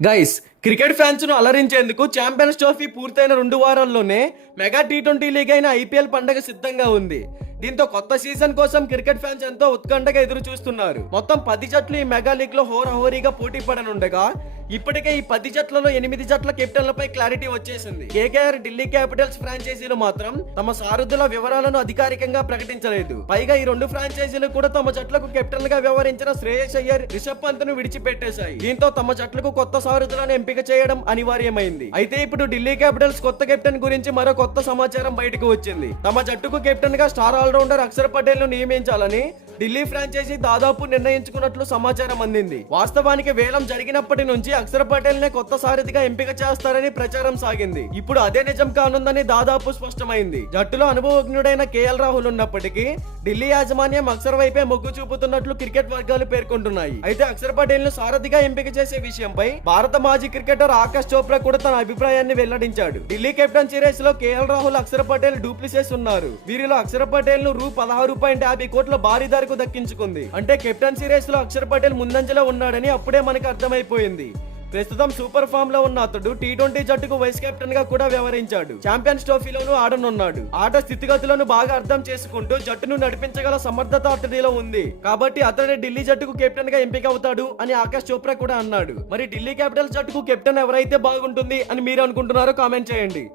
Guys cricket ఫ్యాన్స్ను అలరించేందుకు champions trophy పూర్తయిన రెండు వారాల్లోనే మెగా టీ ట్వంటీ లీగ్ అయిన ఐపీఎల్ పండగ సిద్ధంగా ఉంది. దీంతో కొత్త సీజన్ కోసం క్రికెట్ ఫ్యాన్స్ ఎంతో ఉత్కంఠగా ఎదురు చూస్తున్నారు మొత్తం పది జట్లు ఈ మెగా లీగ్లో హోరహోరీగా పోటీ పడనుండగా ఇప్పటికే ఈ పది జట్లలో ఎనిమిది జట్ల కెప్టెన్లపై క్లారిటీ వచ్చేసింది. కేకేఆర్ ఢిల్లీ క్యాపిటల్స్ ఫ్రాంచైజీలు మాత్రం తమ సారథుల వివరాలను అధికారికంగా ప్రకటించలేదు. పైగా ఈ రెండు ఫ్రాంచైజీలు కూడా తమ జట్లకు కెప్టెన్గా వ్యవహరించిన శ్రేయస్ అయ్యర్ రిషబ్ పంత్ను విడిచిపెట్టేశాయి. దీంతో తమ జట్లకు కొత్త సారథులను ఎంపిక చేయడం అనివార్యమైంది. అయితే ఇప్పుడు ఢిల్లీ క్యాపిటల్స్ కొత్త కెప్టెన్ గురించి మరో కొత్త సమాచారం బయటకు వచ్చింది. తమ జట్టుకు కెప్టెన్గా స్టార్ ఆల్రౌండర్ అక్షర్ పటేల్ను నియమించాలని ఢిల్లీ ఫ్రాంచైజీ దాదాపు నిర్ణయించుకున్నట్లు సమాచారం అందింది. వాస్తవానికి వేలం జరిగినప్పటి నుంచి అక్షర్ పటేల్ నే కొత్త సారథిగా ఎంపిక చేస్తారని ప్రచారం సాగింది. ఇప్పుడు అదే నిజం కానుందని దాదాపు స్పష్టమైంది. జట్టులో అనుభవజ్ఞుడైన కేఎల్ రాహుల్ ఉన్నప్పటికీ ఢిల్లీ యాజమాన్యం అక్షర్ వైపే మొగ్గు చూపుతున్నట్లు క్రికెట్ వర్గాలు పేర్కొంటున్నాయి. అయితే అక్షర్ పటేల్ను సారథిగా ఎంపిక చేసే విషయంపై భారత మాజీ క్రికెటర్ ఆకాష్ చోప్రా కూడా తన అభిప్రాయాన్ని వెల్లడించాడు. ఢిల్లీ కెప్టెన్ సిరీస్లో KL Rahul Axar Patel du Plessis ఉన్నారు. వీరిలో అక్షర్ పటేల్ను రూ పదహారు పాయింట్ యాభై కోట్ల భారీ ధరకు దక్కించుకుంది. అంటే కెప్టెన్ రేస్లో అక్షర్ పటేల్ ముందంజలో ఉన్నాడని అప్పుడే మనకు అర్థమైపోయింది. ప్రస్తుతం సూపర్ ఫామ్లో ఉన్న అతడు టీ ట్వంటీ జట్టుకు వైస్ కెప్టెన్గా కూడా వ్యవహరించాడు. ఛాంపియన్స్ ట్రోఫీలోనూ ఆడనున్నాడు. ఆట స్థితిగతులను బాగా అర్థం చేసుకుంటూ జట్టును నడిపించగల సమర్థత అతడిలో ఉంది. కాబట్టి అతడే ఢిల్లీ జట్టుకు కెప్టెన్గా ఎంపిక అవుతాడు అని ఆకాష్ చోప్రా కూడా అన్నాడు. మరి ఢిల్లీ క్యాపిటల్స్ జట్టుకు కెప్టెన్ ఎవరైతే బాగుంటుంది అని మీరు అనుకుంటున్నారో కామెంట్ చేయండి.